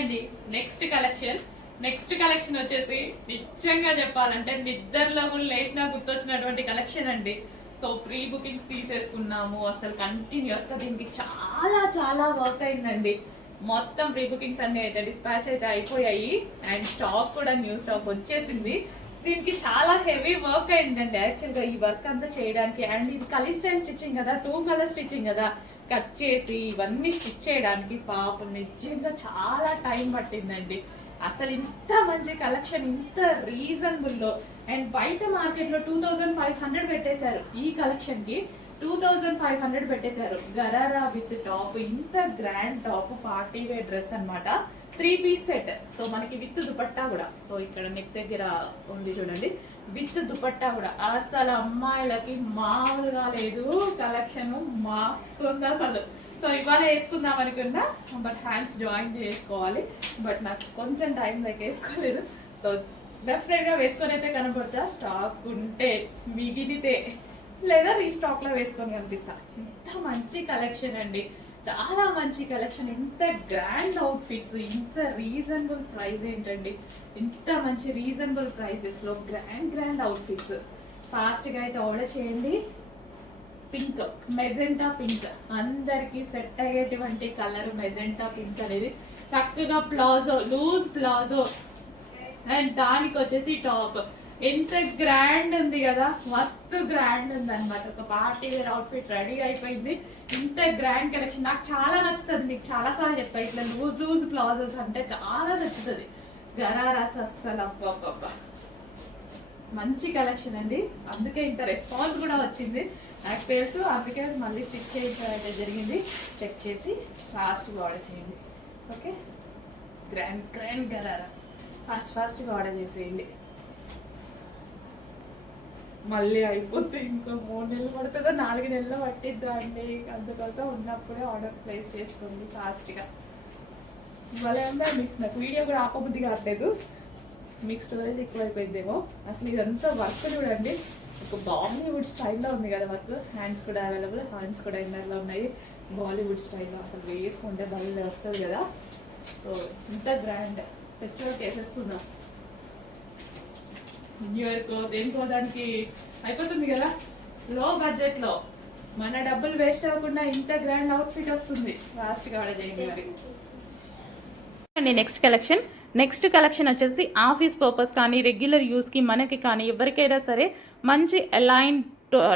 అండి next collection వచ్చేసి నిజంగా చెప్పాలంటే నిద్రలో కూడా లేచినా గుర్తొచ్చినటువంటి కలెక్షన్ అండి. సో ప్రీ బుకింగ్స్ తీసేసుకున్నాము, అసలు కంటిన్యూస్ గా దీనికి చాలా చాలా వర్క్ అయిందండి. మొత్తం ప్రీ బుకింగ్స్ అన్ని అయితే డిస్పాచ్ అయితే అయిపోయాయి అండ్ స్టాక్ కూడా న్యూ స్టాక్ వచ్చేసింది. దీనికి చాలా హెవీ వర్క్ అయిందండి యాక్చువల్గా ఈ వర్క్ అంతా చేయడానికి. అండ్ ఇది కలిస్టైల్ స్టిచ్చింగ్ కదా, 2 కలర్ స్టిచ్చింగ్ కదా, కట్ చేసి ఇవన్నీ స్టిచ్ చేయడానికి పాపం నిజంగా చాలా టైం పట్టిందండి. అసలు ఇంత మంచి కలెక్షన్ ఇంత రీజనబుల్లో అండ్ బయట మార్కెట్లో 2500 పెట్టేశారు. ఈ కలెక్షన్ కి 2500 పెట్టేశారు. గరారా విత్ టాప్, ఇంత grand top, party wear dress అనమాట. 3 పీస్ సెట్. సో మనకి విత్ దుపట్టా కూడా. సో ఇక్కడ నెక్ దగ్గర ఉంది చూడండి, విత్ దుపట్టా కూడా. అసలు అమ్మాయిలకి మామూలుగా లేదు కలెక్షన్, మస్తుంది అసలు. సో ఇవాళ వేసుకుందాం అనుకున్నా, బట్ హ్యాండ్స్ జాయిన్ చేసుకోవాలి. బట్ నాకు కొంచెం టైం లైక్ వేసుకోలేదు. సో డెఫినెట్ గా వేసుకొని అయితే కనపడతా, స్టాక్ ఉంటే మిగిలితే లేదా రీస్టాక్ లో వేసుకొని కనిపిస్తా. ఇంత మంచి కలెక్షన్ అండి, చాలా మంచి కలెక్షన్. ఇంత గ్రాండ్ అవుట్ఫిట్స్, ఇంత రీజనబుల్ ప్రైస్ ఏంటండి, ఇంత మంచి రీజనబుల్ ప్రైజెస్ లో గ్రాండ్ అవుట్ఫిట్స్. ఫాస్ట్ గా అయితే ఆర్డర్ చేయండి. పింక్, మెజెంటా పింక్, అందరికి సెట్ అయ్యేటువంటి కలర్ మెజెంటా పింక్ అనేది. చక్కగా ప్లాజో, లూజ్ ప్లాజో అండ్ దానికి వచ్చేసి టాప్. ఎంత గ్రాండ్ ఉంది కదా, మస్తు గ్రాండ్ ఉంది అనమాట. ఒక పార్టీ వేర్ అవుట్ఫిట్ రెడీ అయిపోయింది. ఇంత గ్రాండ్ కలెక్షన్ నాకు చాలా నచ్చుతుంది. మీకు చాలా సార్లు చెప్పా, ఇట్లా లూజ్ ప్లాజోస్ అంటే చాలా నచ్చుతుంది. గరారాస్ అస్సలు అబ్బా మంచి కలెక్షన్ అండి. అందుకే ఇంత రెస్పాన్స్ కూడా వచ్చింది నాకు తెలుసు. అందుకే మళ్ళీ స్టిచ్ చేయడం జరిగింది. చెక్ చేసి ఫాస్ట్గా ఆర్డర్ చేయండి. ఓకే, గ్రాండ్ గరారాస్ ఫాస్ట్గా ఆర్డర్ చేసేయండి. మళ్ళీ అయిపోతే ఇంకో 3 నెలలు పడుతుందో 4 నెలలు పట్టిద్దా అండి. అందుకోసం ఉన్నప్పుడే ఆర్డర్ ప్లేస్ చేసుకోండి ఫాస్ట్గా. ఇవాళ ఉందండి, నాకు వీడియో కూడా ఆపబుద్ధి కావట్లేదు. మీకు స్టోరేజ్ ఎక్కువ అయిపోయిందేమో. అసలు ఇదంతా వర్క్ చూడండి, ఒక బాలీవుడ్ స్టైల్లో ఉంది కదా వర్క్. హ్యాండ్స్ కూడా అవైలబుల్, హ్యాండ్స్ కూడా ఇన్నర్లో ఉన్నాయి బాలీవుడ్ స్టైల్లో. అసలు వేసుకుంటే బయలు వస్తుంది కదా. సో ఇంత గ్రాండ్ ఫెస్టివల్ చేసేసుకుందాం. న్యూ ఇయర్కో దేనికో దానికి అయిపోతుంది కదా. లో బడ్జెట్లో మన డబ్బులు వేస్ట్ అవ్వకుండా ఇంత గ్రాండ్ అవుట్ఫిట్ వస్తుంది. ఫాస్ట్గా ఆర్డర్ చేయండి మరి. అండి నెక్స్ట్ కలెక్షన్ వచ్చేసి ఆఫీస్ పర్పస్ కానీ రెగ్యులర్ యూస్కి మనకి కానీ ఎవరికైనా సరే మంచి అలైన్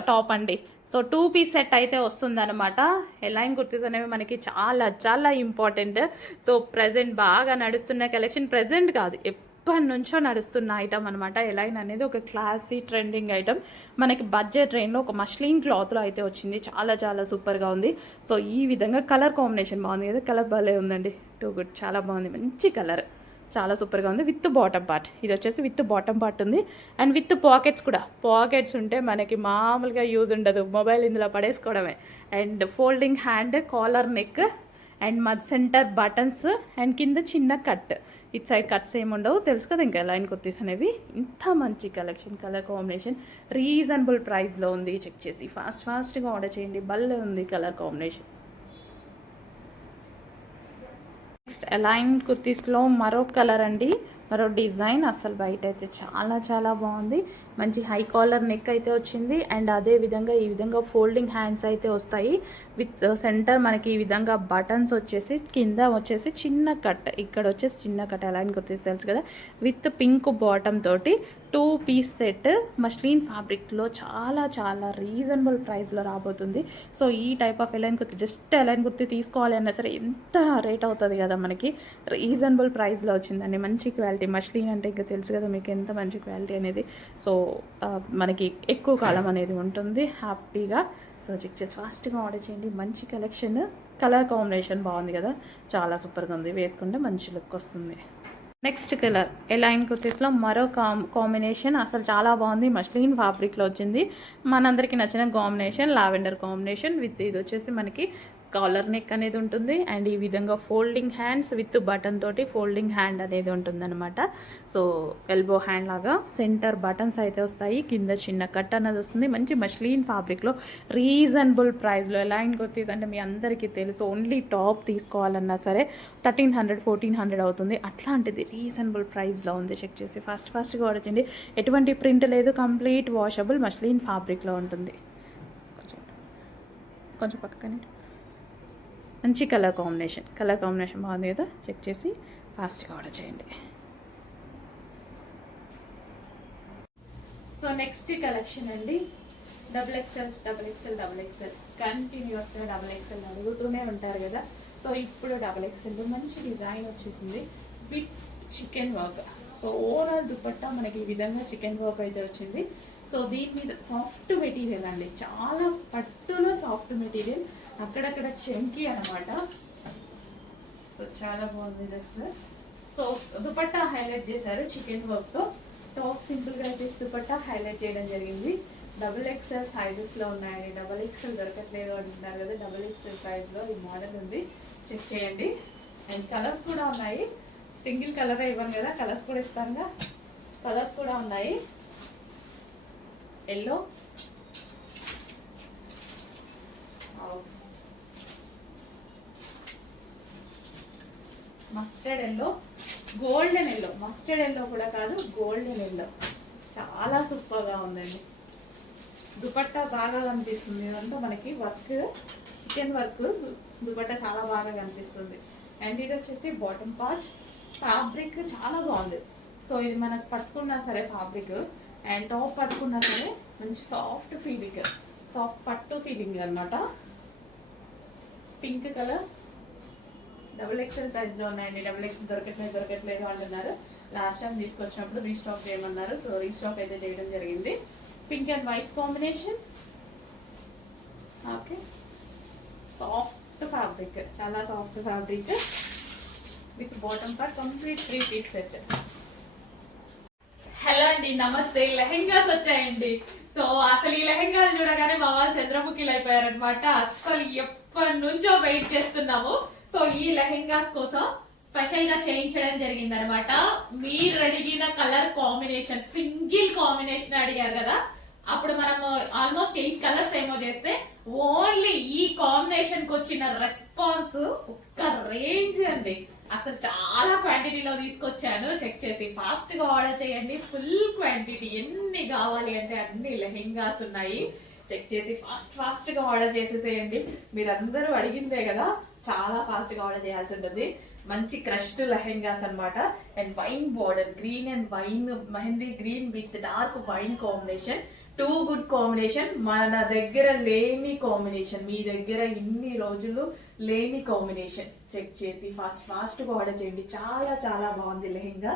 టాప్ అండి. సో 2 పీస్ సెట్ అయితే వస్తుందన్నమాట. ఎలైన్ కుర్తీస్ అనేవి మనకి చాలా చాలా ఇంపార్టెంట్. సో ప్రజెంట్ బాగా నడుస్తున్న కలెక్షన్, ప్రజెంట్ కాదు ఎప్పటి నుంచో నడుస్తున్న ఐటమ్ అనమాట. ఎలైన్ అనేది ఒక క్లాసీ ట్రెండింగ్ ఐటమ్. మనకి బడ్జెట్ రేంజ్లో ఒక మష్లిన్ క్లాత్లో అయితే వచ్చింది. చాలా చాలా సూపర్గా ఉంది. సో ఈ విధంగా కలర్ కాంబినేషన్ బాగుంది కదా, కలర్ భలే ఉందండి. టూ గుడ్, చాలా బాగుంది, మంచి కలర్, చాలా సూపర్గా ఉంది. విత్ బాటమ్ పార్ట్, ఇది వచ్చేసి విత్ బాటమ్ పార్ట్ ఉంది అండ్ విత్ పాకెట్స్ కూడా. పాకెట్స్ ఉంటే మనకి మామూలుగా యూజ్ ఉండదు, మొబైల్ ఇందులో పడేసుకోవడమే. And folding hand, collar neck and మధ్య సెంటర్ బటన్స్ అండ్ కింద చిన్న కట్. ఇటు సైడ్ కట్స్ ఏమి ఉండవు, తెలుసు కదా ఇంకా లైన్ కుర్తీస్ అనేవి. ఇంత మంచి కలెక్షన్, కలర్ కాంబినేషన్ రీజనబుల్ ప్రైస్లో ఉంది. చెక్ చేసి ఫాస్ట్గా ఆర్డర్ చేయండి. భలే ఉంది కలర్ కాంబినేషన్. నెక్స్ట్ అలైన్ కుర్తీస్లో మరో కలర్ అండి, మరో డిజైన్. అసలు బయట అయితే చాలా చాలా బాగుంది. మంచి హై కాలర్ నెక్ అయితే వచ్చింది అండ్ అదే విధంగా ఈ విధంగా ఫోల్డింగ్ హ్యాండ్స్ అయితే వస్తాయి. విత్ సెంటర్ మనకి ఈ విధంగా బటన్స్ వచ్చేసి, కింద వచ్చేసి చిన్న కట్, ఇక్కడ వచ్చేసి చిన్న కట్. అలైన్ కుర్తీస్ తెలుసు కదా, విత్ పింక్ బాటమ్ తోటి 2 పీస్ సెట్ మష్లిన్ ఫ్యాబ్రిక్లో చాలా చాలా రీజనబుల్ ప్రైస్లో రాబోతుంది. సో ఈ type of A line kurti, just A line kurti తీసుకోవాలి అన్నా సరే ఎంత రేట్ అవుతుంది కదా, మనకి రీజనబుల్ ప్రైస్లో వచ్చిందండి. మంచి క్వాలిటీ, మష్లిన్ అంటే ఇంకా తెలుసు కదా మీకు ఎంత మంచి క్వాలిటీ అనేది. సో మనకి ఎక్కువ కాలం అనేది ఉంటుంది హ్యాపీగా. సో చెక్ చేసి ఫాస్ట్గా ఆర్డర్ చేయండి. మంచి కలెక్షన్, కలర్ కాంబినేషన్ బాగుంది కదా, చాలా సూపర్గా ఉంది. వేసుకుంటే మంచి లుక్ వస్తుంది. నెక్స్ట్ కలర్ ఎలైన్ కుర్తీస్లో మరో కాంబినేషన్, అసలు చాలా బాగుంది. మష్లిన్ ఫ్యాబ్రిక్లో వచ్చింది. మనందరికీ నచ్చిన కాంబినేషన్ లావెండర్ కాంబినేషన్ విత్ ఇది వచ్చేసి మనకి కాలర్ నెక్ అనేది ఉంటుంది అండ్ ఈ విధంగా ఫోల్డింగ్ హ్యాండ్స్ విత్ బటన్ తోటి ఫోల్డింగ్ హ్యాండ్ అనేది ఉంటుందన్నమాట. సో ఎల్బో హ్యాండ్ లాగా సెంటర్ బటన్స్ అయితే వస్తాయి, కింద చిన్న కట్ అనేది వస్తుంది. మంచి మష్లీన్ ఫ్యాబ్రిక్లో రీజనబుల్ ప్రైస్లో ఎలైన్ కుర్తీస్ అంటే మీ అందరికీ తెలుసు, ఓన్లీ టాప్ తీసుకోవాలన్నా సరే 1300-1400 అవుతుంది. అట్లాంటిది రీజనబుల్ ప్రైస్లో ఉంది. చెక్ చేసి ఫాస్ట్గా ఆర్డర్ చేయండి. ఎటువంటి ప్రింట్ లేదు, కంప్లీట్ వాషబుల్ మష్లీన్ ఫ్యాబ్రిక్లో ఉంటుంది. కొంచెం పక్కనే మంచి కలర్ కాంబినేషన్ బాగుంది కదా. చెక్ చేసి ఫాస్ట్గా ఆర్డర్ చేయండి. సో నెక్స్ట్ కలెక్షన్ అండి, XXL కంటిన్యూస్గా XXL అడుగుతూనే ఉంటారు కదా. సో ఇప్పుడు XXL మంచి డిజైన్ వచ్చేసింది with chicken work. So overall dupatta మనకి ఈ విధంగా చికెన్ వర్క్ అయితే వచ్చింది. సో దీని మీద సాఫ్ట్ మెటీరియల్ అండి, చాలా పట్టులో సాఫ్ట్ మెటీరియల్, అక్కడక్కడ చెంకి అనమాట. సో చాలా బాగుంది డ్రెస్. సో దుపట్టా హైలైట్ చేశారు చికెన్ వర్క్తో. టాప్ సింపుల్గా చేసి దుపట్టా హైలైట్ చేయడం జరిగింది. XXL సైజెస్లో ఉన్నాయండి. XXL దొరకట్లేదు అంటున్నారు కదా, XXL సైజ్లో ఈ మోడల్ ఉంది, చెక్ చేయండి. అండ్ కలర్స్ కూడా ఉన్నాయి, సింగిల్ కలర్ ఇవ్వను కదా, కలర్స్ కూడా ఇస్తానుగా. కలర్స్ కూడా ఉన్నాయి, yellow, mustard yellow, golden yellow. Mustard yellow కూడా కాదు, గోల్డెన్ ఎల్లో. చాలా సూపర్గా ఉందండి. దుపట్టా బాగా కనిపిస్తుంది, ఇదంతా మనకి వర్క్, చికెన్ వర్క్. దుపట్టా చాలా బాగా కనిపిస్తుంది. అండ్ ఇది వచ్చేసి బాటమ్ పార్ట్. ఫ్యాబ్రిక్ చాలా బాగుంది. సో ఇది మనకు పట్టుకున్నా సరే ఫ్యాబ్రిక్, అండ్ టాప్ పట్టుకున్నా సరే మంచి సాఫ్ట్ ఫీలింగ్, సాఫ్ట్ పట్టు ఫీలింగ్ అనమాట. పింక్ కలర్, XXL సైజ్లో ఉన్నాయండి. XXL దొరకట్లేదు అంటున్నారు. లాస్ట్ టైం తీసుకొచ్చినప్పుడు రీస్టాక్ చేయమన్నారు, సో రీస్టాక్ అయితే చేయడం జరిగింది. Pink and white combination. Okay, soft fabric, చాలా soft fabric with bottom part, complete 3 piece set. Hello అండి, నమస్తే. లెహెంగాస్ వచ్చాయండి. సో అసలు ఈ లెహెంగాలు చూడగానే మా వాళ్ళు చంద్రముఖిలు అయిపోయారనమాట. అసలు ఎప్పటి నుంచో వెయిట్ చేస్తున్నాము. సో ఈ లెహెంగాస్ కోసం స్పెషల్ గా చేయించడం జరిగింది అనమాట. మీరు అడిగిన కలర్ కాంబినేషన్, సింగిల్ కాంబినేషన్ అడిగారు కదా, అప్పుడు మనం ఆల్మోస్ట్ 8 కలర్స్ ఏమో చేస్తే ఓన్లీ ఈ కాంబినేషన్ కి వచ్చిన రెస్పాన్స్ ఒక్క రేంజ్ అండి. అసలు చాలా క్వాంటిటీలో తీసుకొచ్చాను. చెక్ చేసి ఫాస్ట్ గా ఆర్డర్ చేయండి. ఫుల్ క్వాంటిటీ, ఎన్ని కావాలి అంటే అన్ని లెహెంగాస్ ఉన్నాయి. చెక్ చేసి ఫాస్ట్ గా ఆర్డర్ చేసేసేయండి. మీరందరూ అడిగిందే కదా, చాలా ఫాస్ట్ గా ఆర్డర్ చేయాల్సి ఉంటుంది. మంచి క్రష్డ్ లెహెంగాస్ అన్నమాట. And wine border, green and wine, mehndi green with dark wine combination. 2 good combination. మన దగ్గర లేని కాంబినేషన్, మీ దగ్గర ఇన్ని రోజులు లేని కాంబినేషన్. చెక్ చేసి ఫాస్ట్ గా ఆర్డర్ చేయండి. చాలా చాలా బాగుంది లెహెంగా.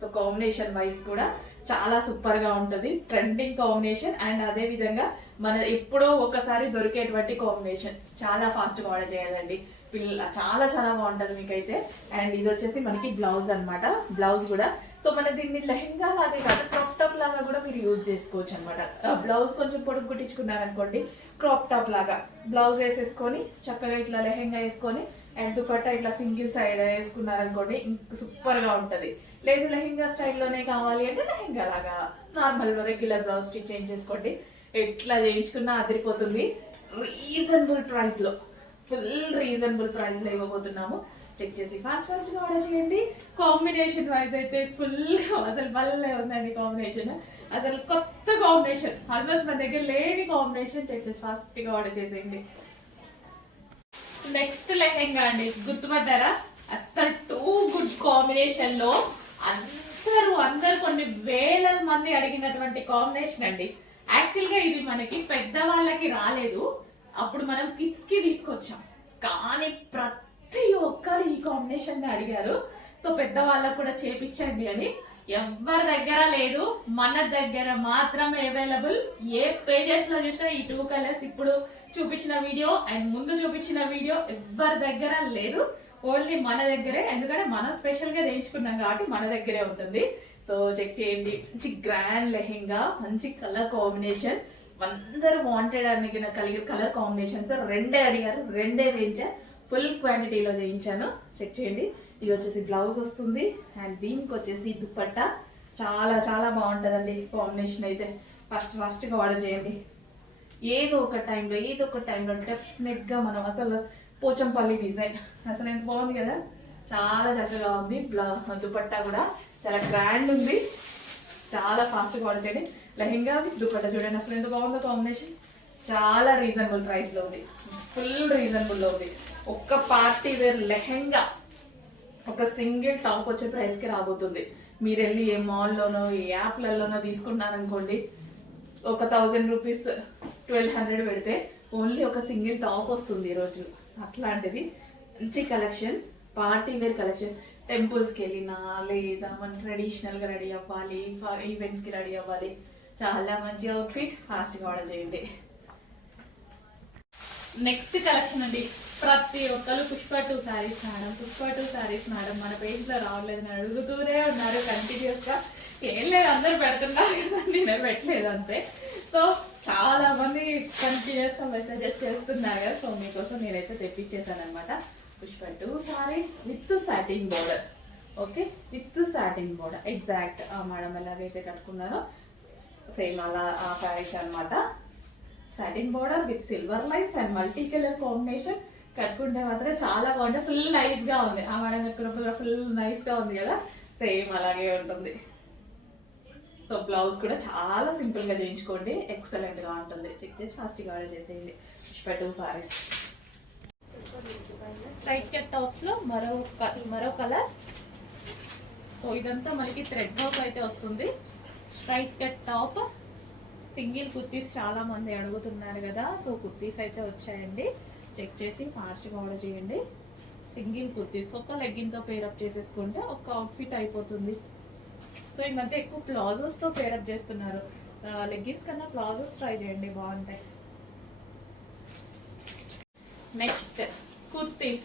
సో కాంబినేషన్ వైజ్ కూడా చాలా సూపర్ గా ఉంటది, ట్రెండింగ్ కాంబినేషన్. అండ్ అదే విధంగా మన ఎప్పుడో ఒకసారి దొరికేటువంటి కాంబినేషన్. చాలా ఫాస్ట్ గా ఆర్డర్ చేయాలండి. చాలా చాలా బాగుంటది మీకైతే. అండ్ ఇది వచ్చేసి మనకి బ్లౌజ్ అన్నమాట. బ్లౌజ్ కూడా సో మన దీన్ని లెహెంగా లాగే కాదు, క్రాప్ టాప్ లాగా కూడా మీరు యూజ్ చేసుకోవచ్చు అనమాట. బ్లౌజ్ కొంచెం పొడుగు కుట్టించుకున్నారనుకోండి, క్రాప్ టాప్ లాగా బ్లౌజ్ వేసేసుకొని చక్కగా ఇట్లా లెహెంగా వేసుకొని అండ్ దుపట్టా ఇట్లా సింగిల్ సైడ్ వేసుకున్నారనుకోండి, సూపర్ గా ఉంటది. లేదు లెహెంగా స్టైల్లోనే కావాలి అంటే లెహెంగా లాగా నార్మల్ రెగ్యులర్ బ్లౌజ్ స్టిచ్ చేయించేసుకోండి. ఎట్లా చేయించుకున్నా అదిరిపోతుంది. రీజనబుల్ ప్రైస్ లో, ఫుల్ రీజనబుల్ ప్రైస్ లో ఇవ్వబోతున్నాము. చెక్ చేసి ఫాస్ట్ గా ఆర్డర్ చేయండి. కాంబినేషన్ వైజ్ అయితే ఫుల్ అసలు భలే ఉందండి కాంబినేషన్. అసలు కొత్త కాంబినేషన్, ఆల్మోస్ట్ మన దగ్గర లేని కాంబినేషన్. చెక్ చేసి ఫాస్ట్ గా ఆర్డర్ చేసేయండి. నెక్స్ట్ లెహెంగా అండి, గుర్తుపడ్డారా? అస్సలు 2 గుడ్ కాంబినేషన్ లో అందరూ కొన్ని వేల మంది అడిగినటువంటి కాంబినేషన్ అండి. యాక్చువల్ గా ఇది మనకి పెద్దవాళ్ళకి రాలేదు, అప్పుడు మనం కిడ్స్ కి తీసుకొచ్చాం. కానీ ప్రతి ఒక్కరు ఈ కాంబినేషన్ అడిగారు. సో పెద్దవాళ్ళకు కూడా చేపించండి అని. ఎవరి దగ్గర లేదు, మన దగ్గర మాత్రమే అవైలబుల్. ఏ పేజెస్ లో చూసినా ఈ 2 కలర్స్ ఇప్పుడు చూపించిన వీడియో అండ్ ముందు చూపించిన వీడియో ఎవరి దగ్గర లేదు, ఓన్లీ మన దగ్గరే. ఎందుకంటే మనం స్పెషల్ గా చేయించుకున్నాం కాబట్టి మన దగ్గరే ఉంటుంది. సో చెక్ చేయండి. మంచి గ్రాండ్ లెహెంగా, మంచి కలర్ కాంబినేషన్, అందరూ వాంటెడ్ అని కలిగే కలర్ కాంబినేషన్స్ రెండే అడిగారు, రెండే వేయించా, ఫుల్ క్వాంటిటీలో చేయించాను. చెక్ చేయండి. ఇది వచ్చేసి బ్లౌజ్ వస్తుంది అండ్ దీనికి వచ్చేసి దుపట్టా. చాలా చాలా బాగుంటుందండి కాంబినేషన్ అయితే. ఫస్ట్గా ఆర్డర్ చేయండి. ఏదో ఒక టైంలో డెఫినెట్గా మనం అసలు పోచంపల్లి డిజైన్ అసలు ఎంత బాగుంది కదా, చాలా చక్కగా ఉంది. దుపట్టా కూడా చాలా గ్రాండ్ ఉంది. చాలా ఫాస్ట్గా ఆర్డర్ చేయండి. లెహెంగా దుపట్టా చూడండి అసలు ఎంత బాగుందో కాంబినేషన్. చాలా రీజనబుల్ ప్రైస్లో ఉంది, ఫుల్ రీజనబుల్లో ఉంది. ఒక్క పార్టీ వేర్ లెహెంగా ఒక సింగిల్ టాప్ వచ్చే ప్రైస్కి రాబోతుంది. మీరు వెళ్ళి ఏ మాల్లోనో ఏ యాప్లలోనో తీసుకున్నారనుకోండి, ఒక 1000 రూపీస్ 1200 పెడితే ఓన్లీ ఒక సింగిల్ టాప్ వస్తుంది ఈరోజు. అట్లాంటిది మంచి కలెక్షన్, పార్టీ వేర్ కలెక్షన్. టెంపుల్స్కి వెళ్ళినా లేదా మన ట్రెడిషనల్గా రెడీ అవ్వాలి, ఈవెంట్స్కి రెడీ అవ్వాలి, చాలా మంచి అవుట్ఫిట్. ఫాస్ట్గా ఆర్డర్ చేయండి. నెక్స్ట్ కలెక్షన్ అండి. ప్రతి ఒక్కరు పుష్ప 2 శారీస్ మేడం మన పేజ్లో రావట్లేదని అడుగుతూనే ఉన్నారు కంటిన్యూస్గా. ఏం లేదు, అందరూ పెడుతున్నారు కదా, నేనే పెట్టలేదు అంతే. సో చాలా మంది కంటిన్యూస్గా మెసేజెస్ చేస్తున్నారు కదా, సో మీకోసం నేనైతే తెప్పించేసాను అనమాట. Pushpa 2 saris with satin border. Okay, with satin border exact madam ఎలాగైతే కట్టుకున్నారో సేమ్ అలా ఆ శారీస్ అనమాట. Satin border with silver lines and multi colour combination. కట్టుకుంటే మాత్రం చాలా బాగుంటుంది, ఫుల్ నైస్ గా ఉంది. ఆ మేడం కట్టుకున్నప్పుడు ఫుల్ నైస్ గా ఉంది కదా, సేమ్ అలాగే ఉంటుంది. సో బ్లౌజ్ కూడా చాలా సింపుల్ గా చేయించుకోండి, ఎక్సలెంట్ గా ఉంటుంది. చెక్ చేసి ఫాస్ట్ గా ఆర్డర్ చేసేయండి. Pushpa 2 saris. Straight cut tops లో మరో కలర్. సో ఇదంతా మనకి థ్రెడ్ వర్క్ అయితే వస్తుంది. Straight cut top, single kurtis చాలా మంది అడుగుతున్నారు కదా, సో కుర్తీస్ అయితే వచ్చాయండి. చెక్ చేసి ఫాస్ట్గా ఆర్డర్ చేయండి. సింగిల్ కుర్తీస్ ఒక లెగ్గిన్తో పేరప్ చేసేసుకుంటే ఒక అవుట్ఫిట్ అయిపోతుంది. సో ఈ మధ్య ఎక్కువ ప్లాజోస్తో పేరప్ చేస్తున్నారు. లెగ్గిన్స్ కన్నా ప్లాజోస్ ట్రై చేయండి, బాగుంటాయి. Next kurtis,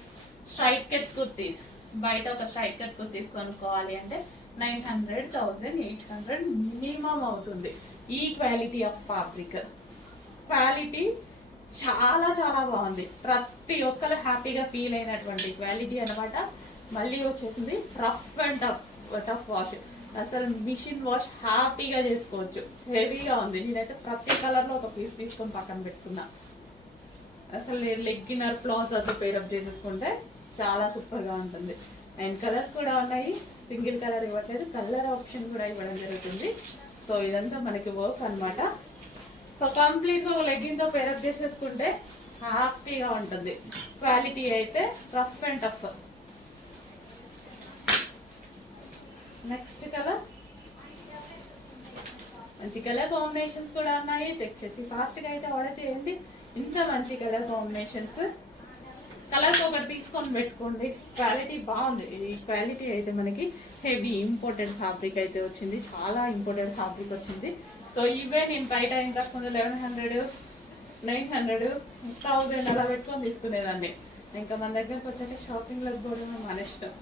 straight cut kurtis. బయట ఒక స్ట్రైట్ కట్ కుర్తీస్ కొనుక్కోవాలి అంటే 900, 1800 మినిమం అవుతుంది. ఈ క్వాలిటీ ఆఫ్ ఫ్యాబ్రిక్, క్వాలిటీ చాలా చాలా బాగుంది. ప్రతి ఒక్కరు హ్యాపీగా ఫీల్ అయినటువంటి క్వాలిటీ అనమాట. మళ్ళీ వచ్చేసింది రఫ్ అండ్ టఫ్ వాష్. అసలు మిషన్ వాష్ హ్యాపీగా చేసుకోవచ్చు, హెవీగా ఉంది. నేనైతే ప్రతి కలర్లో ఒక పీస్ తీసుకొని పక్కన పెట్టుకున్నా. అసలు లెగ్గినర్ ప్లాజోతో పేరప్ చేసేసుకుంటే చాలా సూపర్గా ఉంటుంది. అండ్ కలర్స్ కూడా ఉన్నాయి, సింగిల్ కలర్ ఇవ్వట్లేదు, కలర్ ఆప్షన్ కూడా ఇవ్వడం జరుగుతుంది. సో ఇదంతా మనకి వర్క్ అనమాట. సో కంప్లీట్గా ఒక లెగ్గిన్తో పేరప్ చేసేసుకుంటే హ్యాపీగా ఉంటుంది. క్వాలిటీ అయితే rough and tough. Next colour, మంచి కలర్ కాంబినేషన్స్ కూడా ఉన్నాయి. చెక్ చేసి ఫాస్ట్గా అయితే ఆర్డర్ చేయండి. ఇంకా మంచి కలర్ కాంబినేషన్స్. కలర్స్ ఒకటి తీసుకొని పెట్టుకోండి, క్వాలిటీ బాగుంది. ఈ క్వాలిటీ అయితే మనకి హెవీ ఇంపోర్టెడ్ ఫ్యాబ్రిక్ అయితే వచ్చింది, చాలా ఇంపోర్టెడ్ ఫ్యాబ్రిక్ వచ్చింది. సో ఇవే నేను బయట ఇంతకుముందు 1100, 900, 1000 అలా పెట్టుకొని తీసుకునేదాన్ని. ఇంకా మన దగ్గరకు వచ్చాక షాపింగ్లకు కూడా మన ఇష్టం.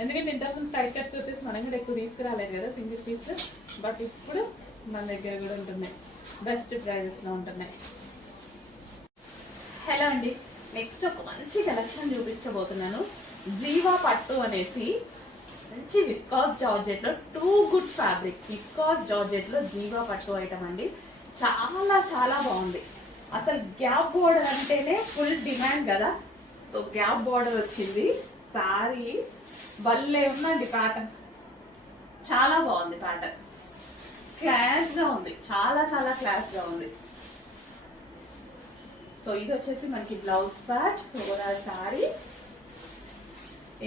ఎందుకంటే ఇంతకుముందు స్ట్రైట్ కట్ కుర్తీస్ మనం కూడా ఎక్కువ తీసుకురాలేదు కదా సింగిల్ పీస్, బట్ ఇప్పుడు మన దగ్గర కూడా ఉంటున్నాయి, బెస్ట్ ప్రైజెస్లో ఉంటున్నాయి. హలో అండి, నెక్స్ట్ ఒక మంచి కలెక్షన్ చూపించబోతున్నాను. జీవా పట్టు అనేసి మంచి విస్కాస్ జార్జెట్లో 2 గుడ్ ఫ్యాబ్రిక్. విస్కాస్ జార్జెట్లో జీవా పట్టు ఐటమ్ అండి, చాలా చాలా బాగుంది. అసలు గ్యాప్ బోర్డర్ అంటేనే ఫుల్ డిమాండ్ కదా, సో గ్యాప్ బోర్డర్ వచ్చింది. సారీ భలే ఉందండి, ప్యాటర్న్ చాలా బాగుంది. ప్యాటర్న్ క్లాస్గా ఉంది, చాలా చాలా క్లాస్గా ఉంది. సో ఇది వచ్చేసి మనకి బ్లౌజ్ పార్ట్, ఓవరాల్ సారీ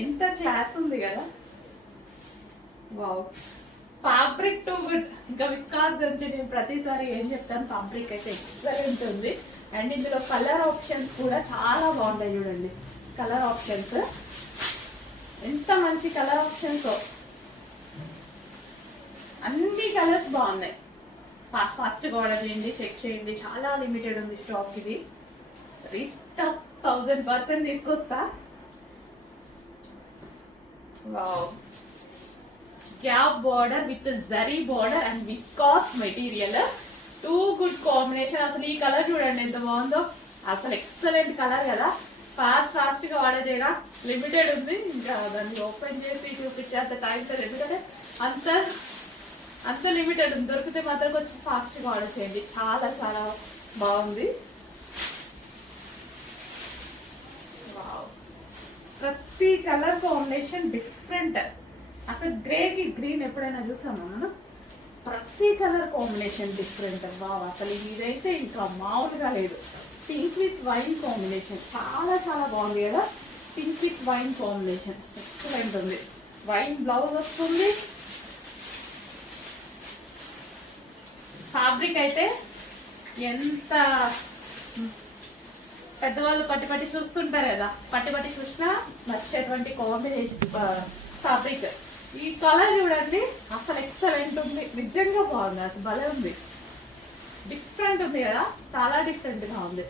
ఎంత క్లాస్ ఉంది కదా. Wow, fabric too good. ఇంకా విస్కాస్ గురించి నేను ప్రతిసారి ఏం చెప్తాను, ఫ్యాబ్రిక్ అయితే ఎక్సలెంట్ ఉంది. అండ్ ఇందులో కలర్ ఆప్షన్స్ కూడా చాలా బాగుంటాయి. చూడండి కలర్ ఆప్షన్స్, ఎంత మంచి కలర్ ఆప్షన్స్, అన్ని కలర్స్ బాగున్నాయి. ఫాస్ట్గా ఆర్డర్ చేయండి, చెక్ చేయండి, చాలా లిమిటెడ్ ఉంది స్టాక్. ఇది రీస్టాక్ 1000% తీసుకొస్తా. Wow, gap border with zari border and viscous material. Too good combination. అసలు ఈ కలర్ చూడండి ఎంత బాగుందో, అసలు ఎక్సలెంట్ కలర్ కదా. ఫాస్ట్ గా ఆర్డర్ చేయరా, లిమిటెడ్ ఉంది. ఇంకా దాన్ని ఓపెన్ చేసి చూపించేంత టైం లిమిటెడ్, అంత లిమిటెడ్ ఉంది. దొరికితే మాత్రం కొంచెం ఫాస్ట్ గా ఆర్డర్ చేయండి. చాలా చాలా బాగుంది. ప్రతి కలర్ కాంబినేషన్ డిఫరెంట్. అసలు గ్రేకి గ్రీన్ ఎప్పుడైనా చూసామా మనం? ప్రతి కలర్ కాంబినేషన్ డిఫరెంట్. వావ్, అసలు ఇదైతే ఇంకా మామూలుగా లేదు. పింక్ విత్ వైన్ కాంబినేషన్ చాలా చాలా బాగుంది కదా. Pink with wine combination excellent ఉంది. వైన్ బ్లౌజ్ వస్తుంది. ఫ్యాబ్రిక్ అయితే ఎంత పెద్దవాళ్ళు పట్టి చూస్తుంటారు కదా, పట్టి చూసినా నచ్చేటువంటి కాంబినేషన్ ఫ్యాబ్రిక్. ఈ కలర్ చూడండి, అసలు ఎక్సలెంట్ ఉంది. నిజంగా బాగుంది, అసలు భలే ఉంది. డిఫరెంట్ ఉంది కదా, చాలా డిఫరెంట్ గా ఉంది.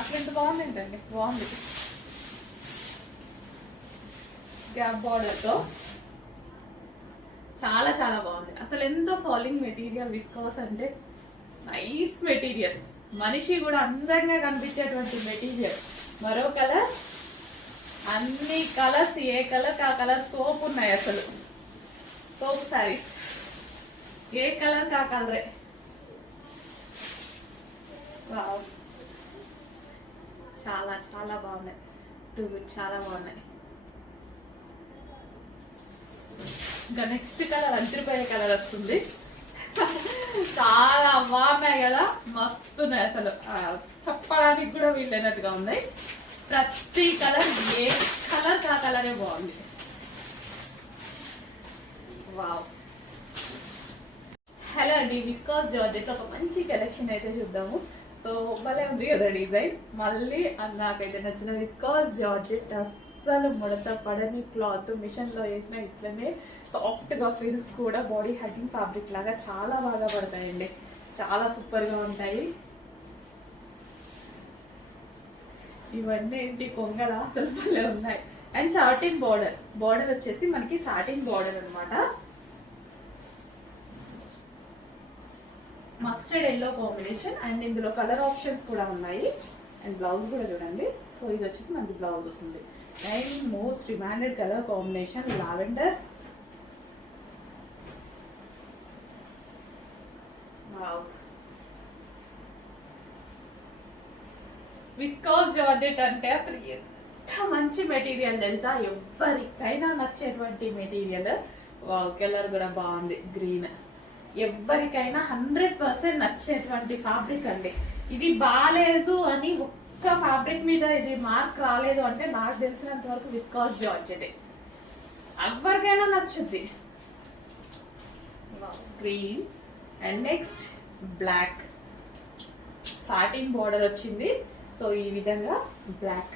అసలు ఎంత బాగుంది ఏంటండి, బాగుంది. గ్యాప్ బార్డర్ తో చాలా చాలా బాగుంది. అసలు ఎంతో ఫాలింగ్ మెటీరియల్, విస్కోస్ అంటే నైస్ మెటీరియల్. మనిషి కూడా అందంగా కనిపించేటువంటి మెటీరియల్. మరో కలర్, అన్ని కలర్స్, ఏ కలర్ ఆ కలర్ సోప్ ఉన్నాయి. అసలు సోప్ సారీస్, ఏ కలర్ కా కలరే. చాలా చాలా బాగున్నాయి. చాలా బాగున్నాయి. ఇంకా నెక్స్ట్ కలర్ అద్దరిపోయే కలర్ వస్తుంది. చాలా బాగున్నాయి కదా, మస్తున్నాయి. అసలు చెప్పడానికి కూడా వీలైనట్టుగా ఉన్నాయి. ప్రతి కలర్, ఏ కలర్ కా కలరే బాగుంది. వావ్. హలో అండి, విస్కాస్ జార్జెట్ ఒక మంచి కలెక్షన్ అయితే చూద్దాము. సో భలే ఉంది కదా డిజైన్. మళ్ళీ నాకైతే నచ్చిన విస్కాస్ జార్జెట్. అస్సలు ముడత పడని క్లాత్, మిషన్ లో వేసిన ఇట్లనే సాఫ్ట్ గా ఫీల్స్ కూడా బాడీ హగ్గింగ్ ఫ్యాబ్రిక్ లాగా చాలా బాగా పడతాయండి. చాలా సూపర్ గా ఉంటాయి. ఇవన్నీ ఏంటి కొంగల, అసలు భలే ఉన్నాయి. అండ్ సాటిన్ బార్డర్ వచ్చేసి మనకి సాటిన్ బార్డర్ అనమాట. Mustard yellow combination. అండ్ ఇందులో కలర్ ఆప్షన్స్ కూడా ఉన్నాయి. అండ్ బ్లౌజ్ కూడా చూడండి. సో ఇది వచ్చేసి మనకి బ్లౌజ్ వస్తుంది. And most demanded colour combination lavender. Viscose georgette అంటే అసలు ఎంత మంచి మెటీరియల్ తెలుసా, ఎవరికైనా నచ్చేటువంటి మెటీరియల్. కలర్ కూడా బాగుంది, గ్రీన్. ఎవరికైనా 100% నచ్చేటువంటి ఫ్యాబ్రిక్ అండి. ఇది బాగాలేదు అని ఒక్క ఫ్యాబ్రిక్ మీద ఇది మార్క్ రాలేదు అంటే నాకు తెలిసినంత వరకు విస్కాస్ జార్జెట్ ఎవరికైనా నచ్చుద్ది. Green and next black. Satin border వచ్చింది. సో ఈ విధంగా బ్లాక్